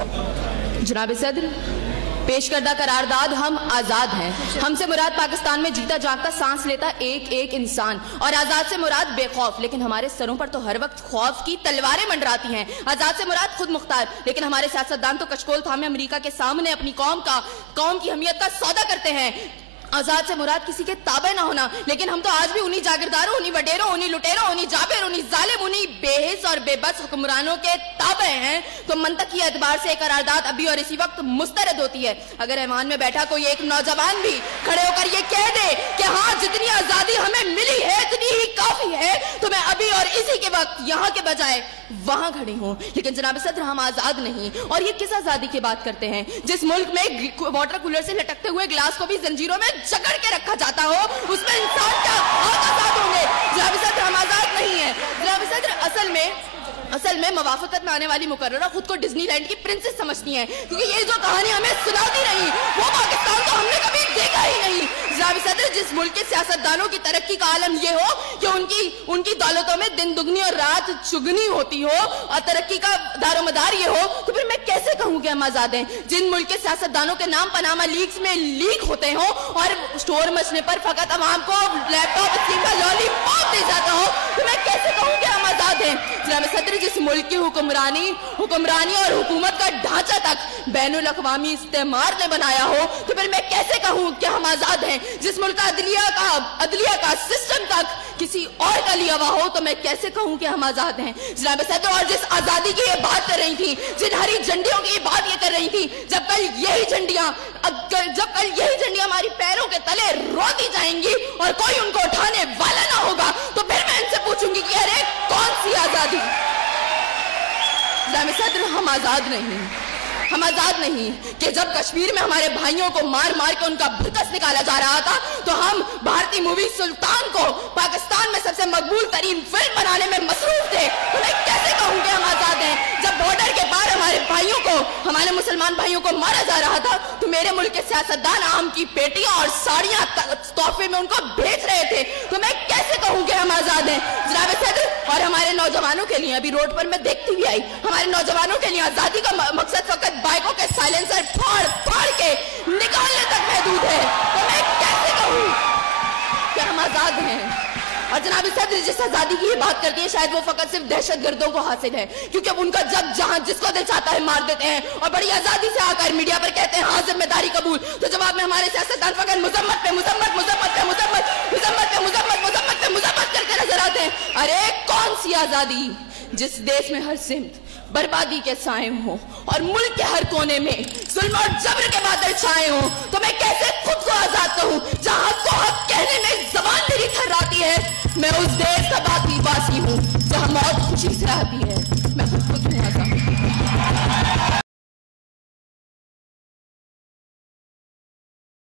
जनाब सदर, पेश करदा करारदाद हम आजाद हैं। हमसे मुराद पाकिस्तान में जीता जागता सांस लेता एक एक इंसान, और आजाद से मुराद बेखौफ, लेकिन हमारे सरों पर तो हर वक्त खौफ की तलवारें मंडराती हैं। आजाद से मुराद खुद मुख्तार, लेकिन हमारे सियासतदान तो कशकोल थामे अमेरिका के सामने अपनी कौम की अहमियत का सौदा करते हैं। आजाद से मुराद किसी के ताबे ना होना, लेकिन हम तो आज भी उन्हीं जागीरदारों, उन्हीं वडेरों, उन्हीं लुटेरों, उन्हीं जाबिर, उन्हीं जालिम, उन्हीं बेहिस और बेबस हुक्मरानों के ताबे हैं। तो मंतक की एतबार से करारदाद अभी और इसी वक्त मुस्तरद होती है। अगर ऐवान में बैठा कोई एक नौजवान भी खड़े होकर ये कह दे कि हाँ, जितनी आजादी हमें मिली है इतनी ही काफी है, तो मैं अभी और इसी के वक्त यहाँ के बजाय वहां खड़ी हूँ। लेकिन जनाब सदर, हम आजाद नहीं। और ये किस आजादी की बात करते हैं जिस मुल्क में वाटर कूलर से लटकते हुए गिलास को भी जंजीरों में जकड़ के रखा जाता हो, उसमें इंसान क्या आजाद होंगे? जनाब सदर, हम आजाद नहीं है। जनाब सदर, असल में मवाफकत में आने वाली मुकर्ररा खुद को डिज्नीलैंड की प्रिंसेस समझती हैं, क्योंकि ये जो कहानी हमें सुनाती रही वो पाकिस्तान तो हमने कभी देखा ही नहीं। जनाब सदर, जिस मुल्क के सियासतदानों की तरक्की का आलम ये हो कि उनकी दौलतों में दिन दुगनी और रात चुगनी होती हो और तरक्की का दारोमदार ये हो, तो फिर मैं कैसे कहूँ कि हम आजाद हैं? जिन मुल्क के सियासतदानों के नाम पनामा लीक्स में लीक होते हो और स्टोर मचने पर फकत अवाम को लैपटॉप स्कीम का लॉलीपॉप दे जाता हो, तो मैं कैसे कहूँ कि हम आजाद हैं? जनाब सदर, जिस मुल्क की हुक्मरानी और हुकूमत का ढांचा तक बैनुल अक़वामी इस्तेमार ने बनाया हो, तो फिर मैं कैसे कहूँ कि हम आजाद हैं? जिस मुल्क का अदलिया का सिस्टम तक किसी और का लिया हुआ हो, तो मैं कैसे कहूँ कि हम आजाद हैं? जनाब सदर, और जिस आजादी की ये बात कर रही थी, जिन हरी झंडियों की ये बात ये कर रही थी, जब कल यही झंडियां हमारी पैरों के तले रोती जाएंगी और कोई उनको उठाने वाला ना होगा, तो फिर मैं इनसे पूछूंगी कि अरे कौन सी आजादी? जनाब सदर, हम आजाद नहीं कि जब कश्मीर में हमारे भाइयों को मार मार के उनका भरकस निकाला जा रहा था, तो हम भारतीय मूवी सुल्तान को पाकिस्तान में सबसे मकबूल तरीन फिल्म बनाने में मसरूफ थे। तो मैं कैसे कहूँ कि हम आजाद हैं? जब बॉर्डर के पार हमारे मुसलमान भाइयों को मारा जा रहा था, तो मेरे मुल्क के सियासतदान आम की पेटियां और साड़ियां तोहफे में उनको भेज रहे थे। तो मैं कैसे कहूँ कि हम आजाद हैं? जनाब सदर, और हमारे नौजवानों के लिए, अभी रोड पर मैं देखती भी आई, हमारे नौजवानों के लिए आजादी का मकसद फकत बाइकों के साइलेंसर फाड़ फाड़ के निकालने तक महदूद है। तो मैं कैसे कहूँ कि हम आजाद हैं? और जनाब सदर, जिस आजादी की ये बात करती है, शायद वो फकत सिर्फ दहशतगर्दों को हासिल है, क्योंकि उनका जब जहां जिसको दिल चाहता है मार देते हैं और बड़ी आजादी से आकर मीडिया पर कहते हैं हाँ जिम्मेदारी कबूल। तो जवाब में हमारे सियासतदान फकत मुजम्मत करके नजर आते हैं। अरे कौन सी आजादी जिस देश में हर सिमत बर्बादी के साए हो और मुल्क के हर कोने में जुल्म और जबर के बादल छाए हो? तो मैं कैसे खुद को आजाद कहूँ जहाँ हक को हक कहने में जबान मेरी थर्राती है? मैं उस देश का बाकी वासी हूँ जहाँ मौत खुशी से आती है। मैं खुद हूँ आजाद।